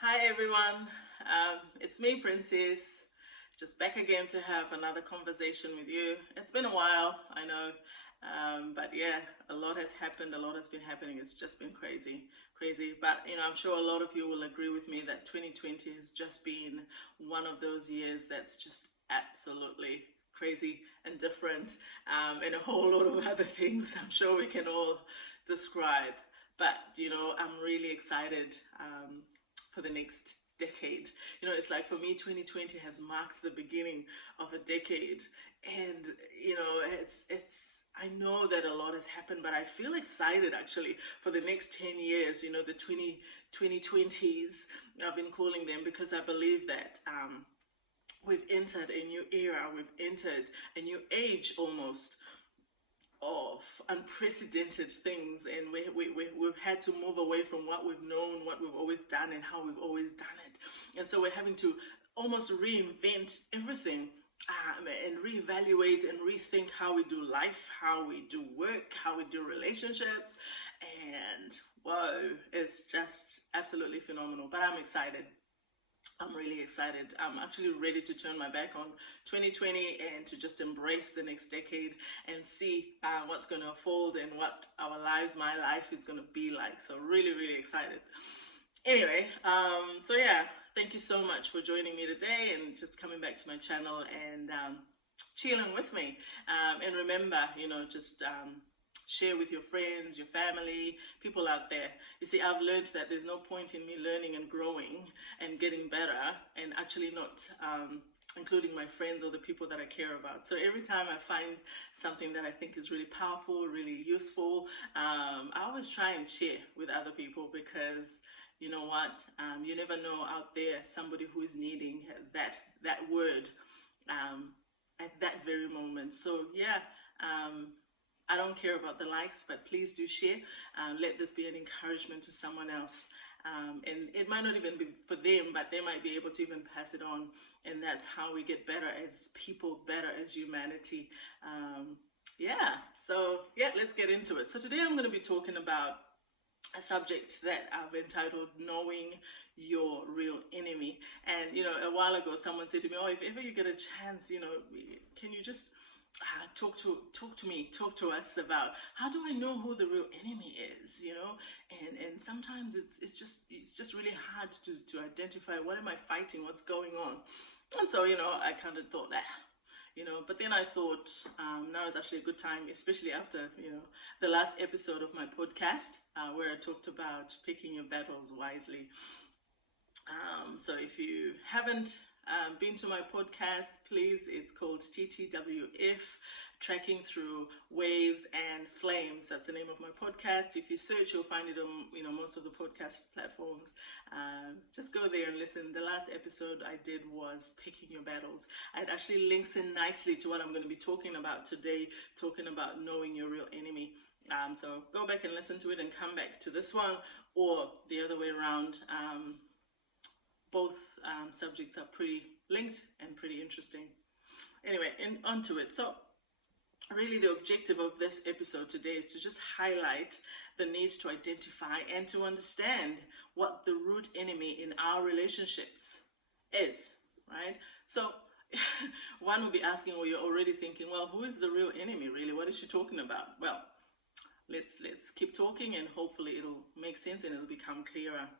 Hi everyone, it's me, Princess, just back again to have another conversation with you. It's been a while, I know, but yeah, a lot has happened, a lot has been happening. It's just been crazy, crazy. But I'm sure a lot of you will agree with me that 2020 has just been one of those years that's just absolutely crazy and different, and a whole lot of other things I'm sure we can all describe. But I'm really excited for the next decade. It's like for me, 2020 has marked the beginning of a decade. And it's I know that a lot has happened, but I feel excited actually for the next 10 years, the 2020s, I've been calling them, because I believe that we've entered a new era, we've entered a new age almost of unprecedented things, and we've had to move away from what we've known, what we've always done, and how we've always done it. And so we're having to almost reinvent everything, and reevaluate and rethink how we do life, how we do work, how we do relationships. And whoa, it's just absolutely phenomenal. But I'm excited. I'm really excited. I'm actually ready to turn my back on 2020 and to just embrace the next decade and see what's going to unfold and what our lives, my life, is going to be like. So really, really excited. Anyway, so yeah, thank you so much for joining me today and just coming back to my channel and chilling with me. And remember, just share with your friends, your family, people out there. You see, I've learned that there's no point in me learning and growing and getting better and actually not including my friends or the people that I care about. So every time I find something that I think is really powerful, really useful, I always try and share with other people, because you know what, you never know out there somebody who is needing that word at that very moment. So yeah, I don't care about the likes, but please do share. Let this be an encouragement to someone else. And it might not even be for them, but they might be able to even pass it on. And that's how we get better as people, better as humanity. Yeah, so yeah, let's get into it. So today I'm going to be talking about a subject that I've entitled Knowing Your Real Enemy. And a while ago someone said to me, oh, if ever you get a chance, can you just talk to us about how do I know who the real enemy is, and sometimes it's just really hard to identify, what am I fighting, what's going on. And so I kind of thought that, but then I thought, now is actually a good time, especially after the last episode of my podcast, where I talked about picking your battles wisely. So if you haven't been to my podcast, please, it's called TTWF, Tracking Through Waves and Flames. That's the name of my podcast. If you search, you'll find it on most of the podcast platforms. Just go there and listen. The last episode I did was Picking Your Battles. It actually links in nicely to what I'm going to be talking about today, talking about knowing your real enemy. So go back and listen to it and come back to this one, or the other way around. Both subjects are pretty linked and pretty interesting. Anyway, onto it. So really the objective of this episode today is to just highlight the need to identify and to understand what the root enemy in our relationships is, right? So one will be asking, or you're already thinking, well, who is the real enemy really? What is she talking about? Well, let's keep talking, and hopefully it'll make sense and it'll become clearer.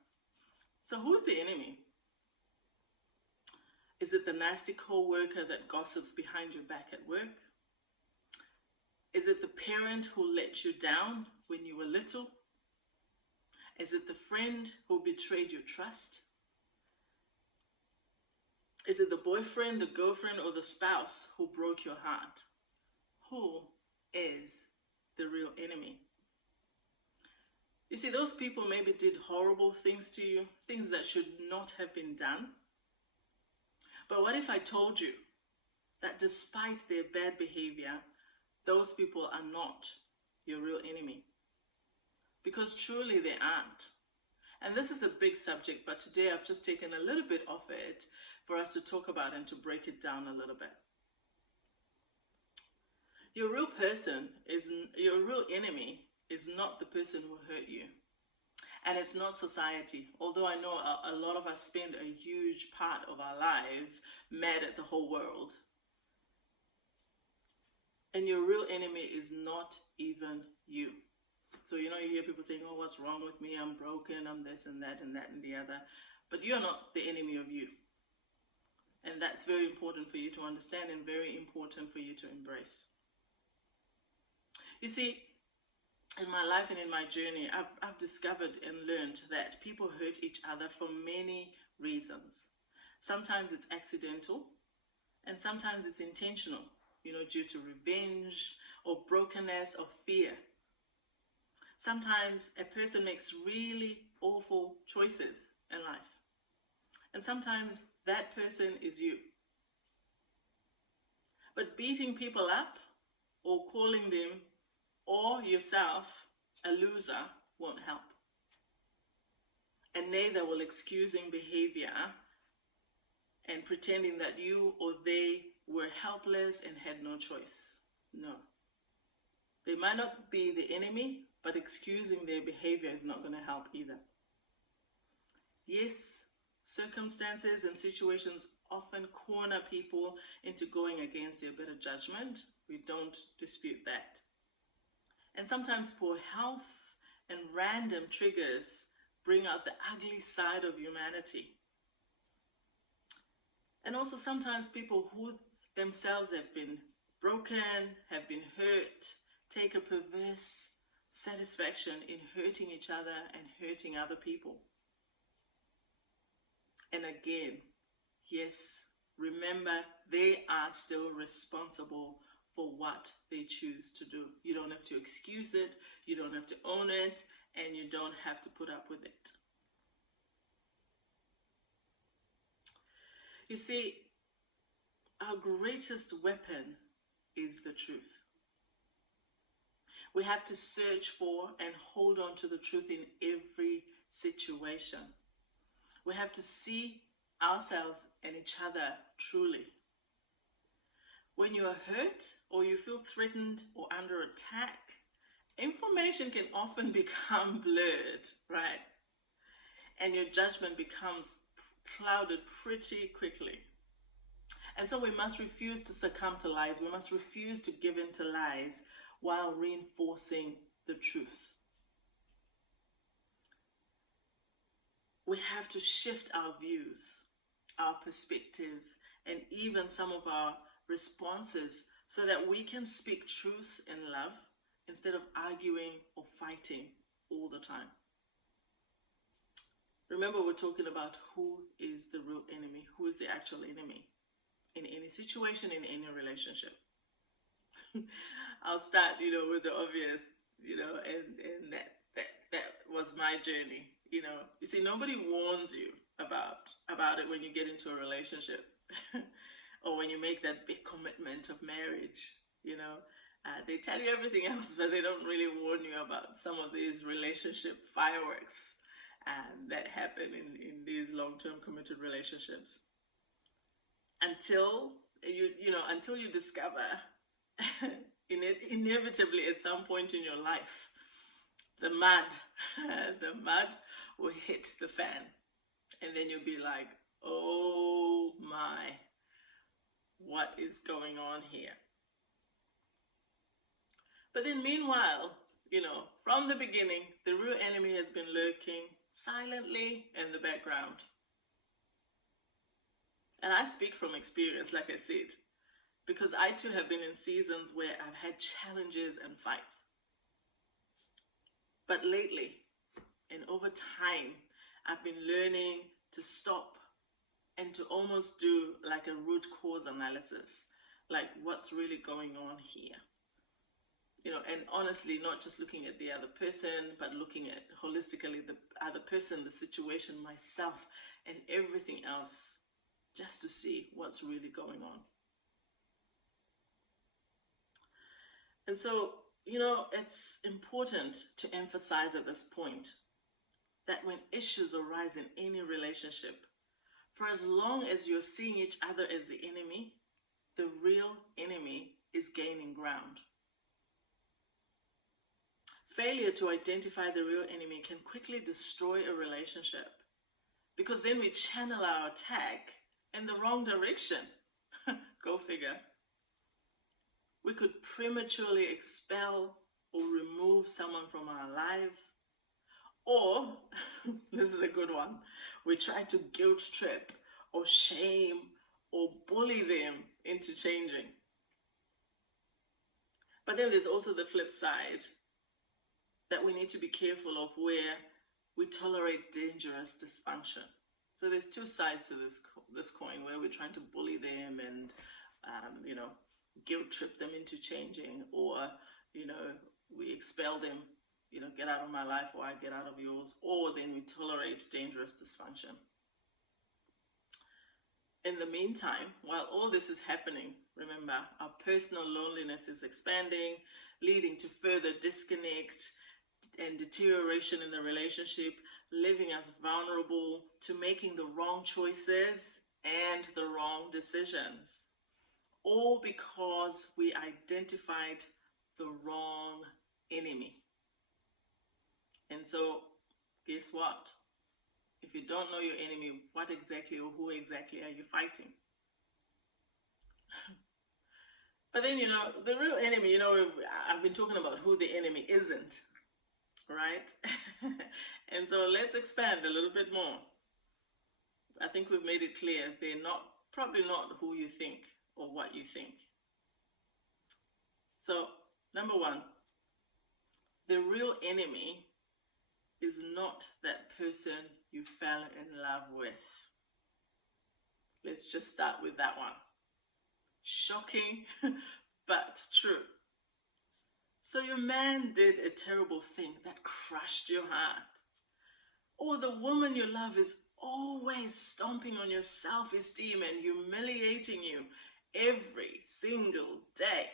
So who is the enemy? Is it the nasty co-worker that gossips behind your back at work? Is it the parent who let you down when you were little? Is it the friend who betrayed your trust? Is it the boyfriend, the girlfriend, or the spouse who broke your heart? Who is the real enemy? You see, those people maybe did horrible things to you, things that should not have been done. But what if I told you that despite their bad behavior, those people are not your real enemy? Because truly they aren't. And this is a big subject, but today I've just taken a little bit of it for us to talk about and to break it down a little bit. Your real enemy is not the person who hurt you. And it's not society. Although I know a lot of us spend a huge part of our lives mad at the whole world. And your real enemy is not even you. So, you hear people saying, oh, what's wrong with me? I'm broken, I'm this and that and that and the other. But you're not the enemy of you. And that's very important for you to understand and very important for you to embrace. You see, in my life and in my journey, I've discovered and learned that people hurt each other for many reasons. Sometimes it's accidental, and sometimes it's intentional, due to revenge or brokenness or fear. Sometimes a person makes really awful choices in life, and sometimes that person is you. But beating people up or calling them or yourself a loser won't help. And neither will excusing behavior and pretending that you or they were helpless and had no choice. No. They might not be the enemy, but excusing their behavior is not going to help either. Yes, circumstances and situations often corner people into going against their better judgment. We don't dispute that. And sometimes poor health and random triggers bring out the ugly side of humanity. And also sometimes people who themselves have been broken, have been hurt, take a perverse satisfaction in hurting each other and hurting other people. And again, yes, remember, they are still responsible for what they choose to do. You don't have to excuse it, you don't have to own it, and you don't have to put up with it. You see, our greatest weapon is the truth. We have to search for and hold on to the truth in every situation. We have to see ourselves and each other truly. When you are hurt or you feel threatened or under attack, information can often become blurred, right? And your judgment becomes clouded pretty quickly. And so we must refuse to succumb to lies. We must refuse to give in to lies while reinforcing the truth. We have to shift our views, our perspectives, and even some of our responses so that we can speak truth in love instead of arguing or fighting all the time. Remember, we're talking about who is the real enemy, who is the actual enemy in any situation, in any relationship. I'll start, with the obvious, and that was my journey. You see, nobody warns you about it when you get into a relationship or when you make that big commitment of marriage. They tell you everything else, but they don't really warn you about some of these relationship fireworks that happen in these long-term committed relationships. Until you discover inevitably at some point in your life, the mud will hit the fan, and then you'll be like, oh my, what is going on here? But then meanwhile, from the beginning, the real enemy has been lurking silently in the background. And I speak from experience, like I said, because I too have been in seasons where I've had challenges and fights. But lately, and over time, I've been learning to stop and to almost do like a root cause analysis, like what's really going on here. And honestly, not just looking at the other person, but looking at holistically the other person, the situation, myself, and everything else, just to see what's really going on. And so, it's important to emphasize at this point that when issues arise in any relationship, for as long as you're seeing each other as the enemy, the real enemy is gaining ground. failure to identify the real enemy can quickly destroy a relationship, because then we channel our attack in the wrong direction. Go figure. We could prematurely expel or remove someone from our lives. Or, this is a good one, we try to guilt trip or shame or bully them into changing. But then there's also the flip side, that we need to be careful of, where we tolerate dangerous dysfunction. So there's two sides to this coin, where we're trying to bully them and guilt trip them into changing, or we expel them, get out of my life or I get out of yours, or then we tolerate dangerous dysfunction. In the meantime, while all this is happening, remember, our personal loneliness is expanding, leading to further disconnect and deterioration in the relationship, leaving us vulnerable to making the wrong choices and the wrong decisions. All because we identified the wrong enemy. And so, guess what? If you don't know your enemy, what exactly or who exactly are you fighting? But then, the real enemy, I've been talking about who the enemy isn't, right? And so let's expand a little bit more. I think we've made it clear they're probably not who you think or what you think. So, number one, the real enemy is not that person you fell in love with. Let's just start with that one. Shocking, but true. So your man did a terrible thing that crushed your heart. Or the woman you love is always stomping on your self-esteem and humiliating you every single day.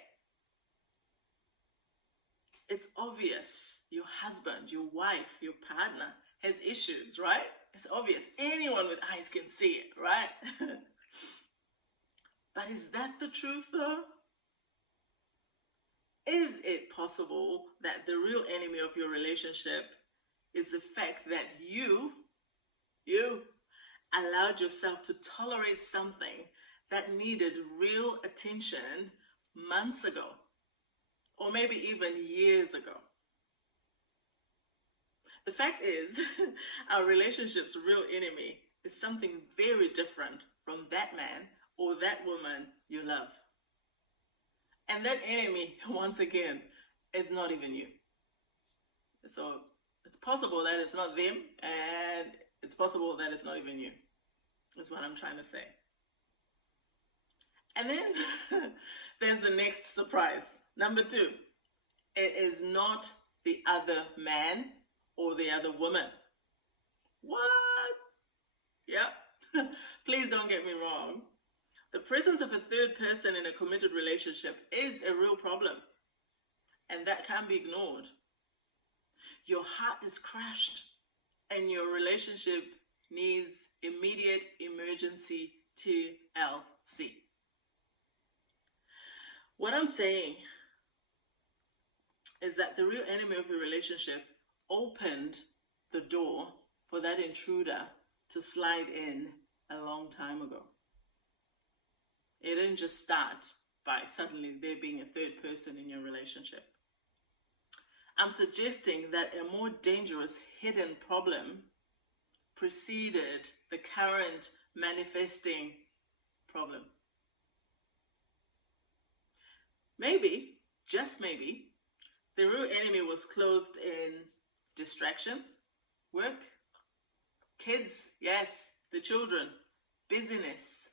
It's obvious your husband, your wife, your partner has issues, right? It's obvious. Anyone with eyes can see it, right? But is that the truth though? Is it possible that the real enemy of your relationship is the fact that you allowed yourself to tolerate something that needed real attention months ago, or maybe even years ago? The fact is, our relationship's real enemy is something very different from that man or that woman you love. And that enemy, once again, is not even you. So it's possible that it's not them, and it's possible that it's not even you. That's what I'm trying to say. And then there's the next surprise. Number two, it is not the other man or the other woman. What? Yep. Please don't get me wrong. The presence of a third person in a committed relationship is a real problem, and that can't be ignored. Your heart is crushed, and your relationship needs immediate emergency TLC. What I'm saying is that the real enemy of your relationship opened the door for that intruder to slide in a long time ago. It didn't just start by suddenly there being a third person in your relationship. I'm suggesting that a more dangerous hidden problem preceded the current manifesting problem. Maybe, just maybe, the real enemy was clothed in distractions, work, kids, yes, the children, busyness,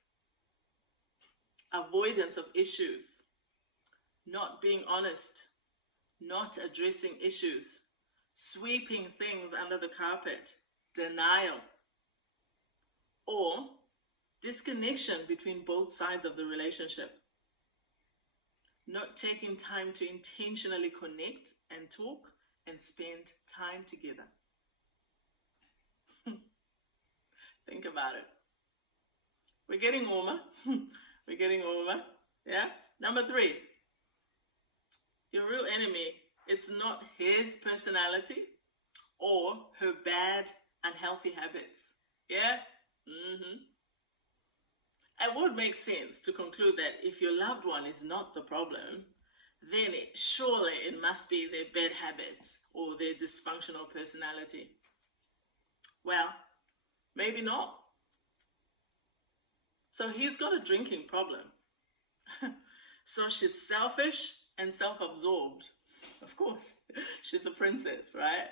avoidance of issues, not being honest, not addressing issues, sweeping things under the carpet, denial, or disconnection between both sides of the relationship, not taking time to intentionally connect and talk and spend time together. Think about it. We're getting warmer. Yeah? Number three, your real enemy It's not his personality or her bad, unhealthy habits. Yeah? It would make sense to conclude that if your loved one is not the problem, then surely it must be their bad habits or their dysfunctional personality. Well, maybe not. So he's got a drinking problem. So she's selfish and self-absorbed. Of course, she's a princess, right?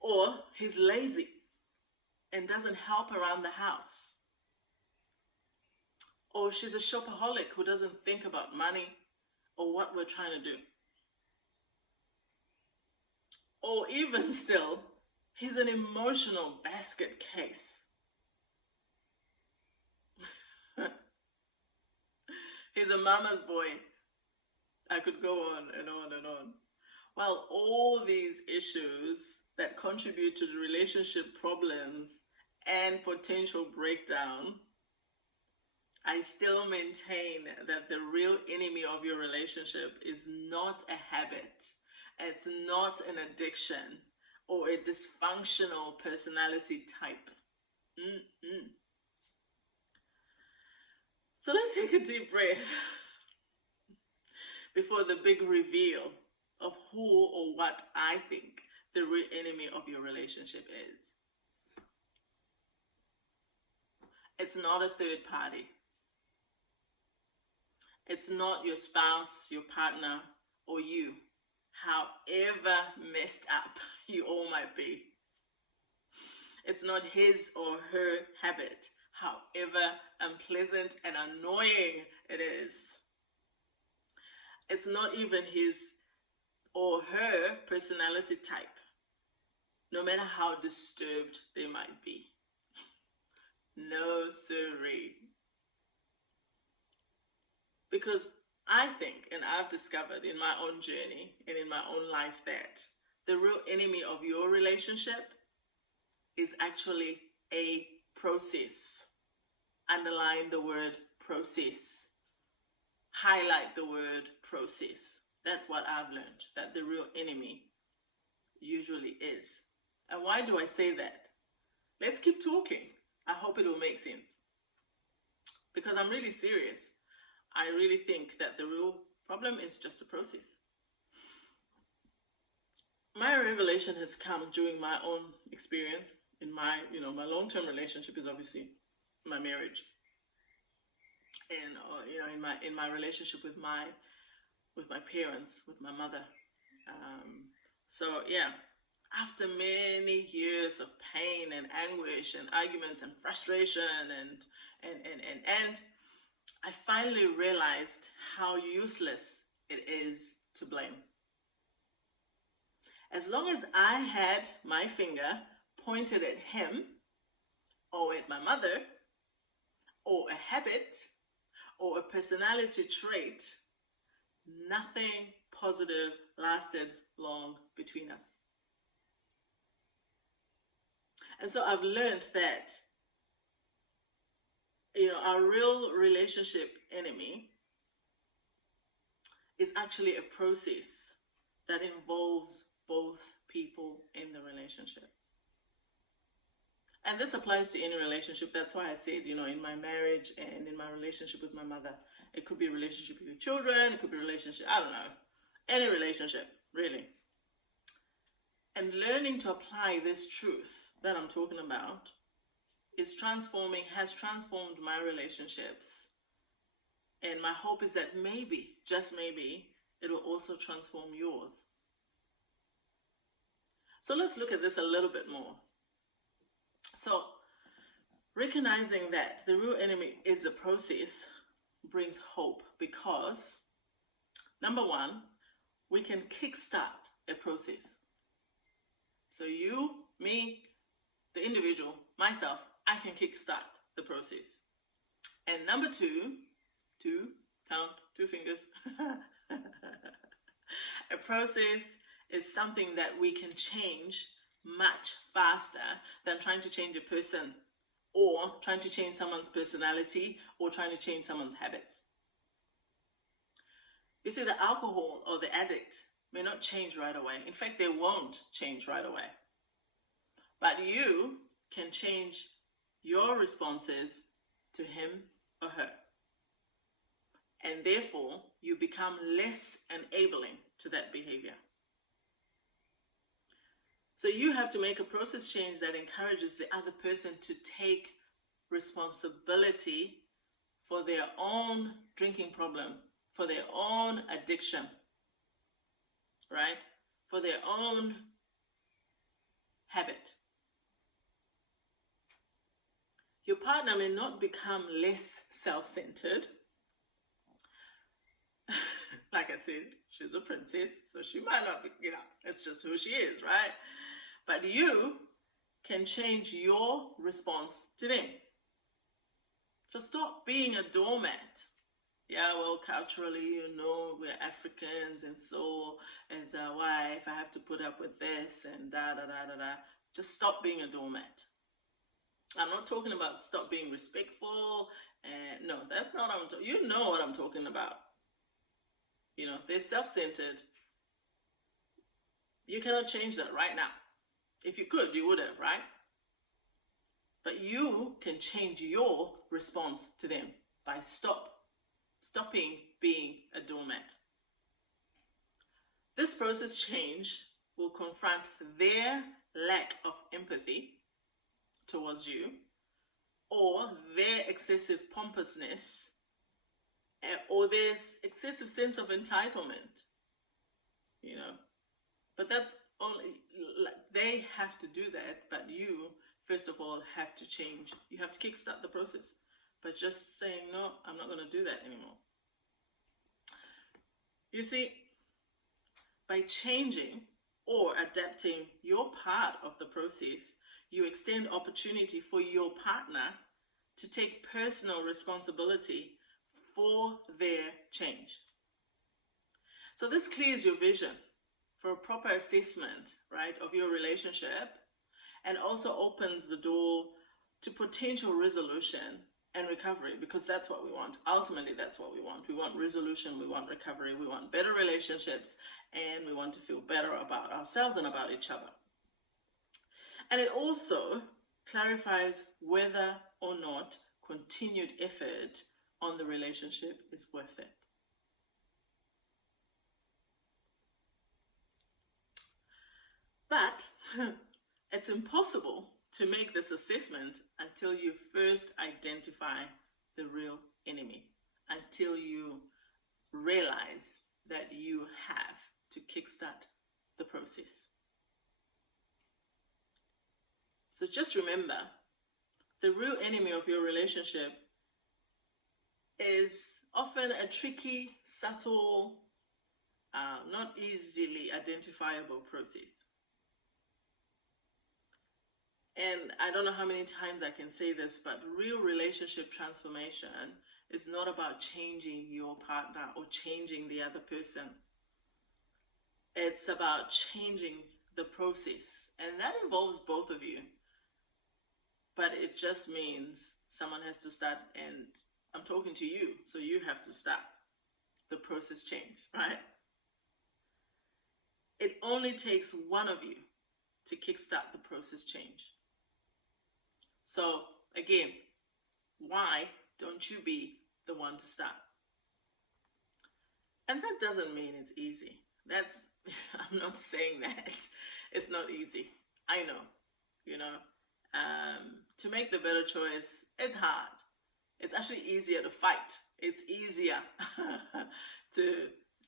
Or he's lazy and doesn't help around the house. Or she's a shopaholic who doesn't think about money or what we're trying to do. Or even still, he's an emotional basket case. He's a mama's boy. I could go on and on and on. Well, all these issues that contribute to the relationship problems and potential breakdown, I still maintain that the real enemy of your relationship is not a habit. It's not an addiction or a dysfunctional personality type. So let's take a deep breath before the big reveal of who or what I think the real enemy of your relationship is. It's not a third party. It's not your spouse, your partner, or you, however messed up you all might be. It's not his or her habit, however unpleasant and annoying it is. It's not even his or her personality type, no matter how disturbed they might be. No siree. Because I think, and I've discovered in my own journey and in my own life, that the real enemy of your relationship is actually a process. Underline the word process. Highlight the word process. That's what I've learned, that the real enemy usually is. And why do I say that? Let's keep talking. I hope it will make sense. Because I'm really serious. I really think that the real problem is just a process. My revelation has come during my own experience. In my, my long-term relationship is obviously my marriage, and in my relationship with my parents, with my mother. So yeah, after many years of pain and anguish and arguments and frustration and I finally realized how useless it is to blame. As long as I had my finger pointed at him or at my mother or a habit or a personality trait, nothing positive lasted long between us. And so I've learned that our real relationship enemy is actually a process that involves both people in the relationship. And this applies to any relationship. That's why I said, in my marriage and in my relationship with my mother. It could be a relationship with your children. It could be a relationship, I don't know, any relationship, really. And learning to apply this truth that I'm talking about has transformed my relationships. And my hope is that maybe, just maybe, it will also transform yours. So let's look at this a little bit more. So, recognizing that the real enemy is a process brings hope because, number one, we can kickstart a process. So you, me, the individual, myself, I can kickstart the process. And number two, count, two fingers. A process is something that we can change much faster than trying to change a person or trying to change someone's personality or trying to change someone's habits. You see, the alcohol or the addict may not change right away. In fact, they won't change right away. But you can change your responses to him or her. And therefore, you become less enabling to that behavior. So you have to make a process change that encourages the other person to take responsibility for their own drinking problem, for their own addiction, right? For their own habit. Your partner may not become less self-centered. Like I said, she's a princess, so she might not be, it's just who she is, right? But you can change your response to them. So stop being a doormat. Yeah, well, culturally, we're Africans, and so as a wife, I have to put up with this and da-da-da-da-da. Just stop being a doormat. I'm not talking about stop being respectful, and no, that's not what I'm talking. You know what I'm talking about. They're self-centered. You cannot change that right now. If you could, you would have, right? But you can change your response to them by stopping being a doormat. This process change will confront their lack of empathy towards you, or their excessive pompousness, or their excessive sense of entitlement. But that's only, they have to do that, but you, first of all, have to change. You have to kickstart the process by just saying, no, I'm not going to do that anymore. You see, by changing or adapting your part of the process, you extend opportunity for your partner to take personal responsibility for their change. So this clears your vision for a proper assessment, right, of your relationship, and also opens the door to potential resolution and recovery, because that's what we want. Ultimately, that's what we want. We want resolution, we want recovery, we want better relationships, and we want to feel better about ourselves and about each other. And it also clarifies whether or not continued effort on the relationship is worth it. But it's impossible to make this assessment until you first identify the real enemy, until you realize that you have to kickstart the process. So just remember, the real enemy of your relationship is often a tricky, subtle, not easily identifiable process. And I don't know how many times I can say this, but real relationship transformation is not about changing your partner or changing the other person. It's about changing the process, and that involves both of you. But it just means someone has to start, and I'm talking to you, so you have to start the process change, right? It only takes one of you to kickstart the process change. So again, why don't you be the one to start? And that doesn't mean it's easy. I'm not saying that. It's not easy. I know, to make the better choice, it's hard. It's actually easier to fight. It's easier to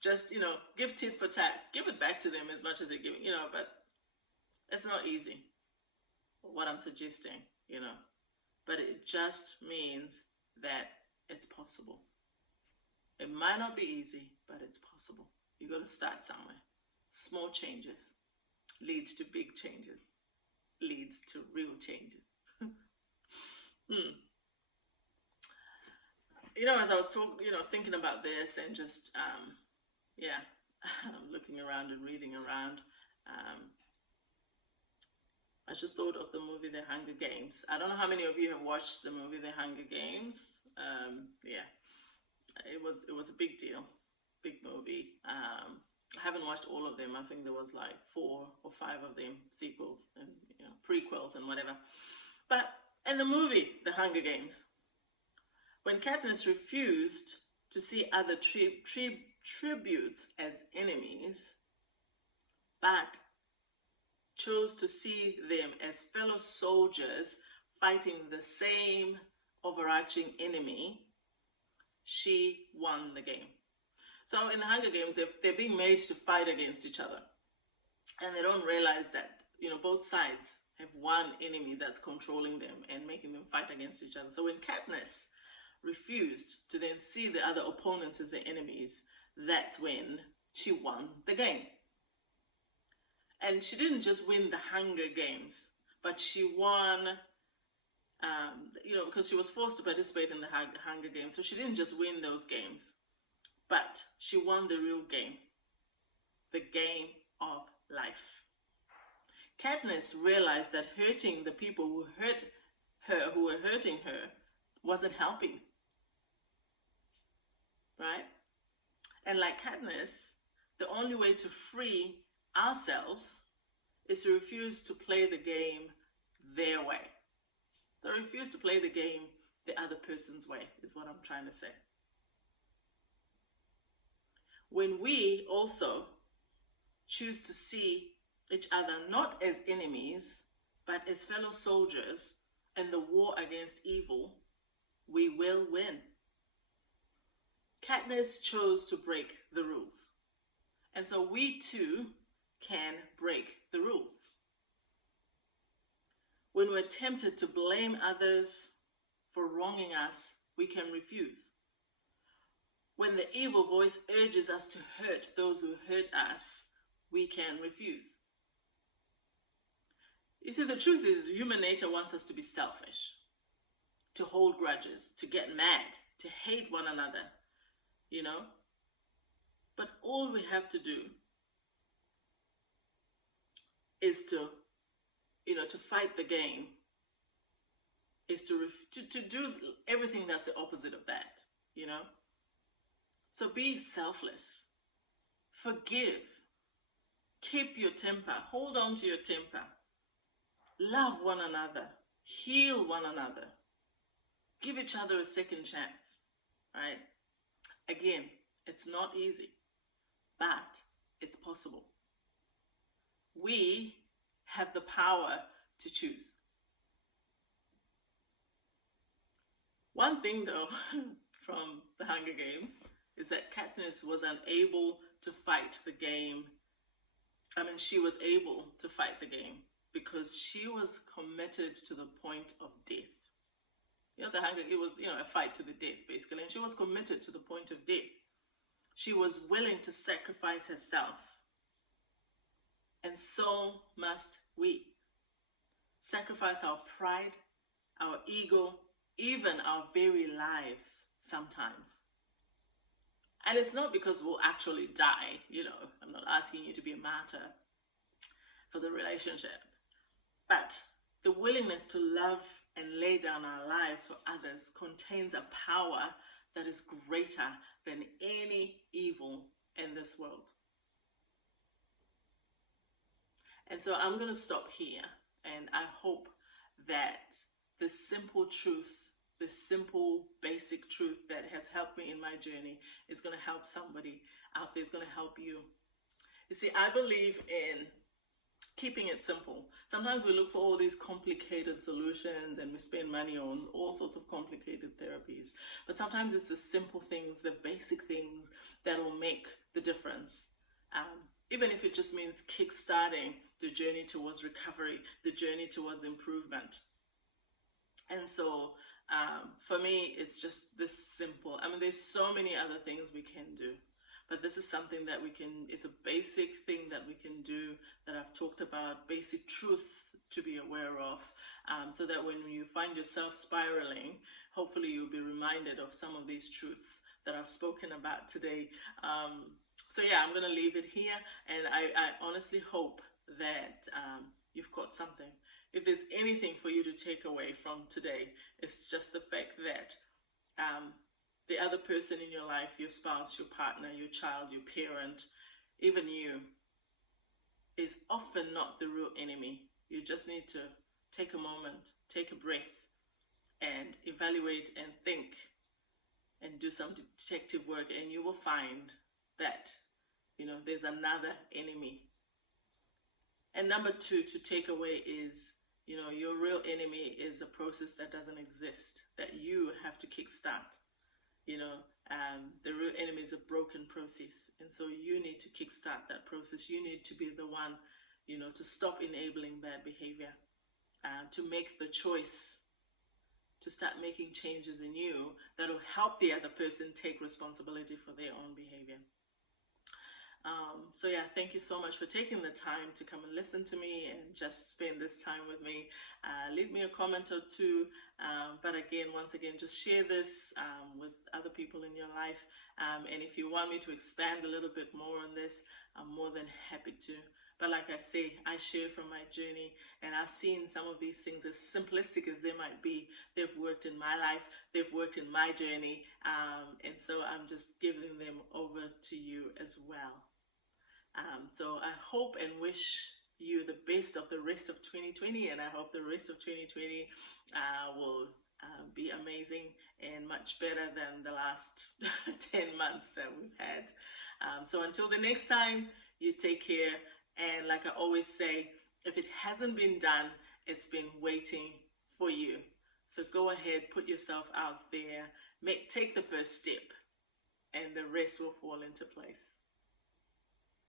just, give tit for tat, give it back to them as much as they're giving, but it's not easy, what I'm suggesting, but it just means that it's possible. It might not be easy, but it's possible. You got to start somewhere. Small changes leads to big changes, leads to real changes. As I was thinking about this and just, looking around and reading around, I just thought of the movie The Hunger Games. I don't know how many of you have watched the movie The Hunger Games. It was a big deal. big movie. I haven't watched all of them. I think there was like 4 or 5 of them, sequels and prequels and whatever. But in the movie, The Hunger Games, when Katniss refused to see other tributes as enemies, but chose to see them as fellow soldiers fighting the same overarching enemy, she won the game. So in the Hunger Games, they're being made to fight against each other. And they don't realize that, both sides have one enemy that's controlling them and making them fight against each other. So when Katniss refused to then see the other opponents as their enemies, that's when she won the game. And she didn't just win the Hunger Games, but she won, because she was forced to participate in the Hunger Games. So she didn't just win those games, but she won the real game, the game of life. Katniss realized that hurting the people who hurt her, who were hurting her, wasn't helping. Right? And like Katniss, the only way to free ourselves is to refuse to play the game their way. So refuse to play the game the other person's way is what I'm trying to say. When we also choose to see each other not as enemies, but as fellow soldiers in the war against evil, we will win. Katniss chose to break the rules. And so we too can break the rules. When we're tempted to blame others for wronging us, we can refuse. When the evil voice urges us to hurt those who hurt us, we can refuse. You see, the truth is, human nature wants us to be selfish, to hold grudges, to get mad, to hate one another, But all we have to do is to fight the game, is to do everything that's the opposite of that, So be selfless, forgive, keep your temper, hold on to your temper, love one another, heal one another, give each other a second chance, right? Again, it's not easy, but it's possible. We have the power to choose. One thing, though, from the Hunger Games is that Katniss was unable to fight the game. She was able to fight the game because she was committed to the point of death. The Hunger, it was, a fight to the death, basically. And she was committed to the point of death. She was willing to sacrifice herself. And so must we. Sacrifice our pride, our ego, even our very lives sometimes. And it's not because we'll actually die, I'm not asking you to be a martyr for the relationship. But the willingness to love and lay down our lives for others contains a power that is greater than any evil in this world. And so I'm going to stop here, and I hope that this simple truth, this simple basic truth that has helped me in my journey is going to help somebody out there, is going to help you. You see, I believe in keeping it simple. Sometimes we look for all these complicated solutions and we spend money on all sorts of complicated therapies. But sometimes it's the simple things, the basic things that will make the difference. Even if it just means kickstarting the journey towards recovery, the journey towards improvement. And so for me, it's just this simple. There's so many other things we can do. But this is something that it's a basic thing that we can do, that I've talked about, basic truths to be aware of, so that when you find yourself spiraling, hopefully you'll be reminded of some of these truths that I've spoken about today. So yeah, I'm going to leave it here, and I honestly hope that you've caught something. If there's anything for you to take away from today, it's just the fact that the other person in your life, your spouse, your partner, your child, your parent, even you, is often not the real enemy. You just need to take a moment, take a breath, and evaluate and think and do some detective work, and you will find that, there's another enemy. And number two to take away is, your real enemy is a process that doesn't exist, that you have to kickstart. The real enemy is a broken process, and so you need to kickstart that process. You need to be the one, to stop enabling bad behavior, to make the choice to start making changes in you that will help the other person take responsibility for their own behavior. So yeah, thank you so much for taking the time to come and listen to me and just spend this time with me. Leave me a comment or two, but once again, just share this with other people in your life. And if you want me to expand a little bit more on this, I'm more than happy to. But like I say, I share from my journey, and I've seen some of these things, as simplistic as they might be, they've worked in my life, they've worked in my journey, and so I'm just giving them over to you as well. So I hope and wish you the best of the rest of 2020, and I hope the rest of 2020 will be amazing and much better than the last 10 months that we've had. So until the next time, you take care. And like I always say, if it hasn't been done, it's been waiting for you. So go ahead, put yourself out there, take the first step, and the rest will fall into place.